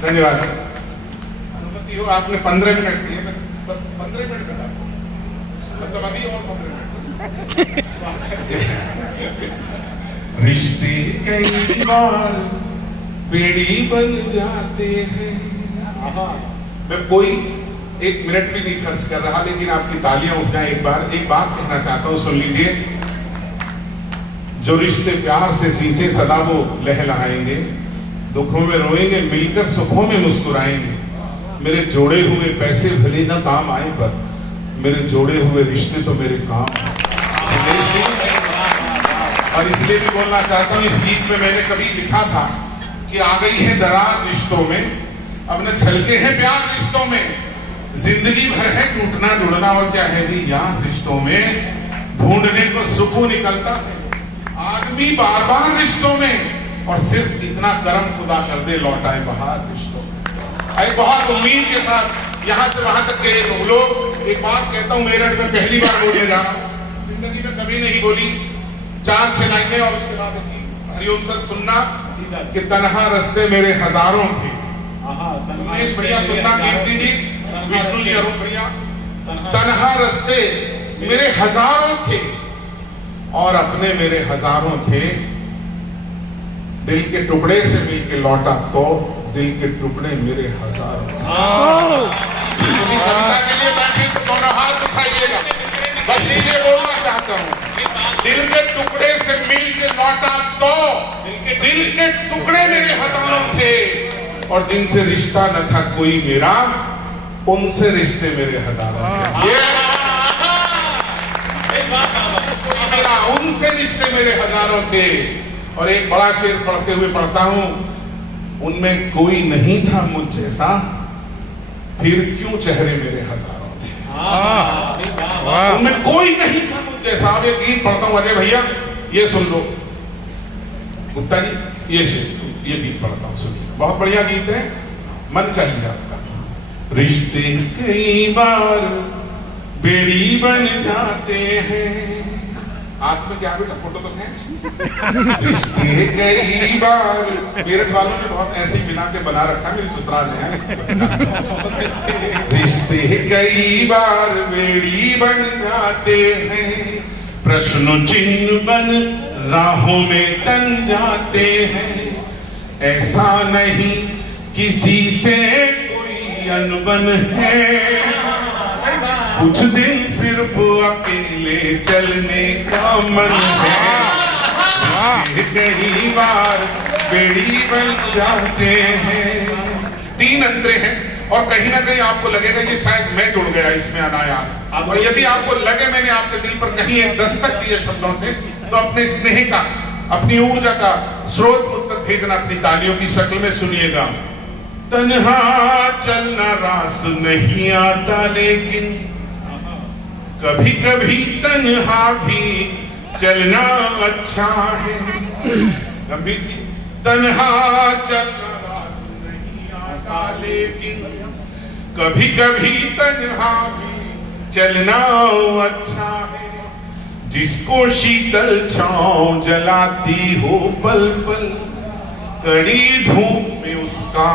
धन्यवाद। अनुमति हो, आपने 15 मिनट दिए, बस 15 मिनट का, मतलब अभी और 15 मिनट। रिश्ते कई बार बेड़ी बन जाते हैं। मैं कोई 1 मिनट भी नहीं खर्च कर रहा, लेकिन आपकी तालियां उठ जाए। एक बात कहना चाहता हूं, सुन लीजिए। जो रिश्ते प्यार से सींचे सदा वो लहलहाएंगे, दुखों में रोएंगे, मिलकर सुखों में मुस्कुराएंगे। मेरे जोड़े हुए पैसे भले न काम आए, पर मेरे जोड़े हुए रिश्ते तो मेरे काम आए। और इसलिए भी बोलना चाहता हूं, इस गीत में मैंने कभी लिखा था कि आ गई है दरार रिश्तों में, अब न छलके हैं प्यार रिश्तों में, जिंदगी भर है टूटना जुड़ना, और क्या है भी यार रिश्तों में, ढूंढने को सुकून निकलता है आदमी बार बार रिश्तों में, और सिर्फ इतना करम खुदा कर दे लौटाए बहार रिश्तों में। एक बहुत उम्मीद के साथ यहां से वहां तक गए लोग। एक बात कहता हूं, मेरठ में पहली बार बोलने जा रहा हूं, जिंदगी में कभी नहीं बोली। 4-6 लाइनें और उसके बाद हरिओम सर सुनना कि तन्हा रस्ते मेरे हजारों थे। उमेश भैया सुनना, कीर्ति जी, विष्णु जी, अरुण भैया। तन्हा रस्ते मेरे हजारों थे और अपने मेरे हजारों थे, दिल के टुकड़े से मिलके लौटा तो दिल के टुकड़े मेरे हजारों थे। कविता के लिए बैठे तो दोनों हाथ उठाइएगा। बस ये बोलना चाहता हूं, दिल के टुकड़े से मिलके लौटा तो दिल के टुकड़े मेरे हजारों थे, और जिनसे रिश्ता न था कोई मेरा, उनसे रिश्ते मेरे हजारों थे। उनसे रिश्ते मेरे हजारों थे। और एक बड़ा शेर पढ़ते हुए पढ़ता हूं, उनमें कोई नहीं था मुझ जैसा, फिर क्यों चेहरे मेरे हजारों थे। उनमें कोई नहीं था मुझ जैसा। अब एक गीत पढ़ता हूं अजय भैया, ये सुन लो। गुप्ता जी, ये गीत पढ़ता हूं, सुनिए। बहुत बढ़िया गीत है, मन चाहिए आपका। रिश्ते कई बार बेड़ी बन जाते हैं। हाथ में क्या बेटा, फोटो तो खींच। रिश्ते कई बार, मेरठ वालों ने बहुत ऐसे ही मिला के बना रखा, मेरी ससुराल है। रिश्ते कई बार बेड़ी बन जाते हैं, प्रश्न चिन्ह बन राहों में तन जाते हैं। ऐसा नहीं किसी से कोई अनबन है, कुछ दिन सिर्फ अकेले चलने का मन है। कई बार बेड़ी बन जाते हैं। 3 अंतरे हैं, और कहीं ना कहीं आपको लगेगा ये शायद मैं जुड़ गया इसमें अनायास। और यदि आपको लगे मैंने आपके दिल पर कहीं एक दस्तक दिए शब्दों से, तो अपने स्नेह का, अपनी ऊर्जा का स्रोत मुझ तक भेजना अपनी तालियों की शक्ल में। सुनिएगा। तन्हा चलना रास नहीं आता, लेकिन कभी कभी तन्हा भी चलना अच्छा है। गंभीर सी। तन्हा चलना रास नहीं आता, लेकिन कभी कभी तन्हा भी चलना अच्छा है। जिसको शीतल छांव जलाती हो पल पल, कड़ी धूप में उसका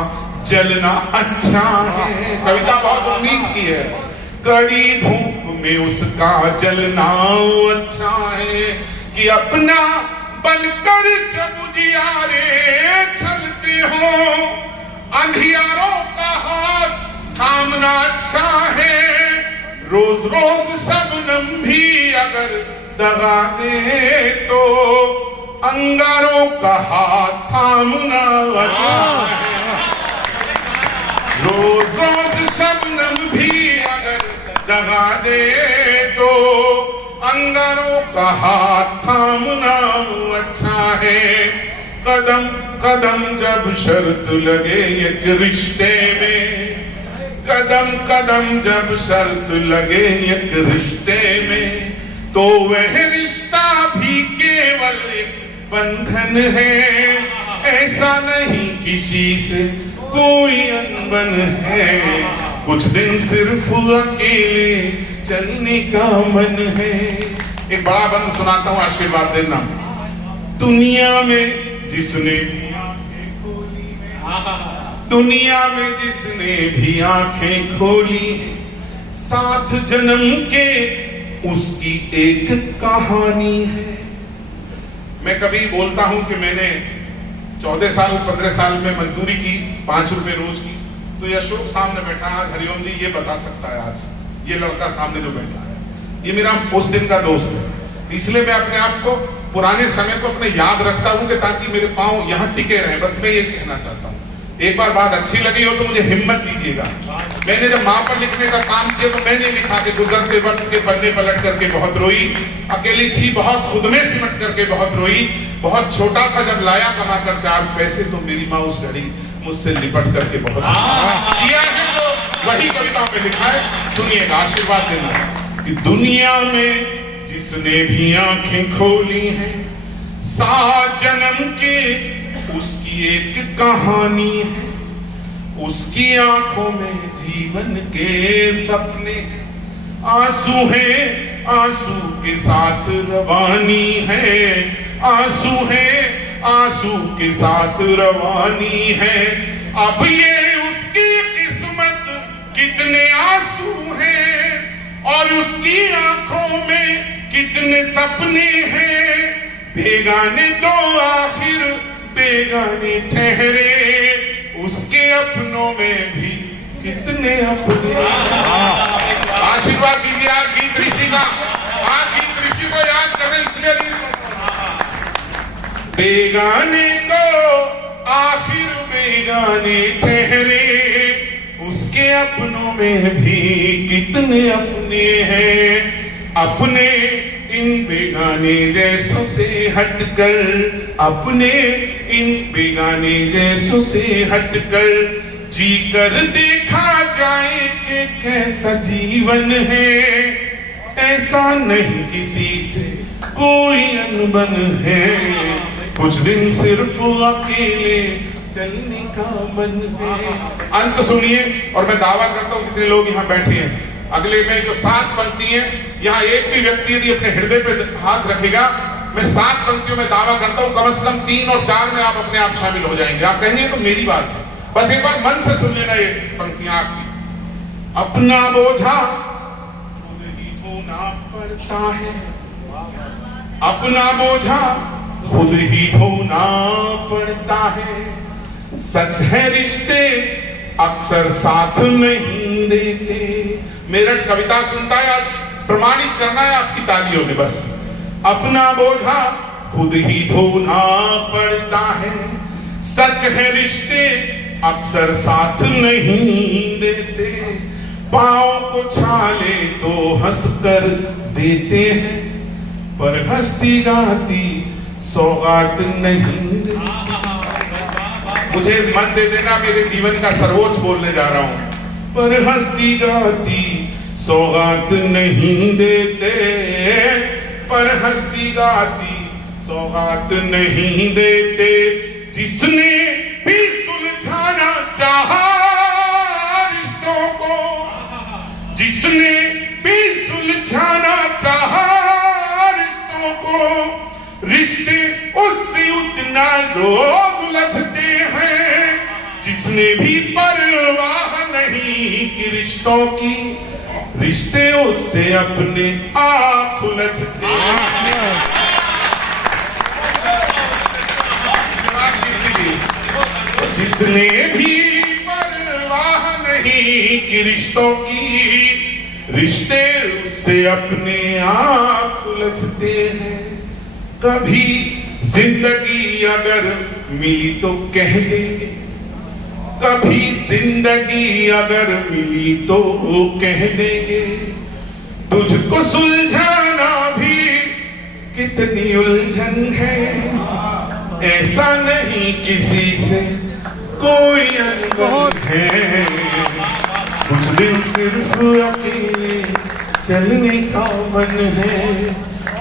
जलना अच्छा है। कविता बहुत उम्मीद की है। कड़ी धूप में उसका जलना अच्छा है, कि अपना बनकर जब उजियारे चलते हो, अंधियारों का हाथ थामना अच्छा है। रोज रोज शबनम भी अगर दगा दे, तो अंगारों का हाथ थामना अच्छा है। रोज रोज शबनम भी अगर दगा दे, तो अंगारों का हाथ थामना अच्छा है। कदम कदम जब शर्त लगे एक रिश्ते में, कदम कदम जब शर्त लगे एक रिश्ते में, तो वह रिश्ता भी केवल एक बंधन है। ऐसा नहीं किसी से कोई अनबन है, कुछ दिन सिर्फ अकेले चलने का मन है। एक बड़ा बंद सुनाता हूं, आशीर्वाद देना। दुनिया में जिसने दुनिया में जिसने भी आंखें खोली हैं, 7 जन्म के उसकी एक कहानी है। मैं कभी बोलता हूं कि मैंने 14 साल 15 साल में मजदूरी की, 5 रुपए रोज की, तो ये अशोक सामने बैठा है, हरिओम जी ये बता सकता है आज, ये लड़का सामने जो बैठा है ये मेरा उस दिन का दोस्त है। इसलिए मैं अपने आप को पुराने समय को अपने याद रखता हूं कि ताकि मेरे पांव यहां टिके रहें। बस मैं ये कहना चाहता हूं, एक बार बात अच्छी लगी हो तो मुझे हिम्मत दीजिएगा। मैंने जब मां पर लिखने का काम किया तो मैंने लिखा कि गुजरते वक्त के पन्ने पलट करके बहुत रोई, अकेली थी बहुत खुद में सिमट करके बहुत रोई, बहुत छोटा था जब लाया कमा कर 4 पैसे तो मेरी माँ उस घड़ी मुझसे लिपट करके बहुत किया है। तो वही कविता में लिखा है, सुनिएगा, आशीर्वाद देना कि दुनिया में जिसने भी आंखें खोली हैं, 7 जन्म के उसकी एक कहानी है। उसकी आंखों में जीवन के सपने हैं, आंसू है आंसू के साथ रवानी है, आंसू है आंसू के साथ रवानी है। अब ये उसकी किस्मत कितने आंसू हैं और उसकी आंखों में कितने सपने हैं। बेगाने तो आखिर बेगाने ठहरे, उसके अपनों में भी कितने अपने। आशीर्वाद दीजिए आज गीत ऋषि का, आज गीत ऋषि को याद कर रहे इसलिए नहीं सुन। बेगाने तो आखिर बेगाने ठहरे, उसके अपनों में भी कितने अपने हैं। अपने इन बेगाने जैसों से हटकर, अपने इन बेगाने जैसों से हटकर जी कर देखा जाए कि कैसा जीवन है। ऐसा नहीं किसी से कोई अनबन है, कुछ दिन सिर्फ अकेले चलने का मन है। अंत सुनिए और मैं दावा करता हूं जितने लोग यहाँ बैठे हैं, अगले में जो 7 पंक्ति है, यहाँ एक भी व्यक्ति यदि अपने हृदय पे हाथ रखेगा, मैं 7 पंक्तियों में दावा करता हूं कम से कम 3 और 4 में आप अपने आप शामिल हो जाएंगे। आप कहेंगे तो मेरी बात है, बस एक बार मन से सुन लेना ये पंक्तियां आपकी। अपना बोझा खुद ही ढोना पड़ता है, अपना बोझा खुद ही ढोना पड़ता है। सच है रिश्ते अक्सर साथ नहीं देते। मेरठ कविता सुनता है, आज प्रमाणित करना है आपकी तालियों में बस। अपना बोझा खुद ही ढोना पड़ता है, सच है रिश्ते अक्सर साथ नहीं देते। पाँव को छाले तो हंसकर देते हैं, पर हंसती गाती सौगात नहीं देते। मुझे मन दे देना, मेरे जीवन का सर्वोच्च बोलने जा रहा हूं। पर हंसती गाती सौगात नहीं देते, पर हंसती गाती सौगात नहीं देते। जिसने भी सुलझाना चाहा रिश्तों को, जिसने भी सुलझाना चाहा रिश्तों को, रिश्ते उससे उतना रोज उलझते हैं। जिसने भी परवाह नहीं कि रिश्तों की, रिश्ते उससे अपने आप उलझते हैं। जिसने भी परवाह नहीं कि रिश्तों की, रिश्ते उससे अपने आप सुलझते हैं। कभी जिंदगी अगर मिली तो कह देंगे, कभी जिंदगी अगर मिली तो कह देंगे। तुझको सुलझाना भी कितनी उलझन है, ऐसा नहीं किसी से कोई अनबन है। कुछ दिन सिर्फ अकेले चलने का मन है।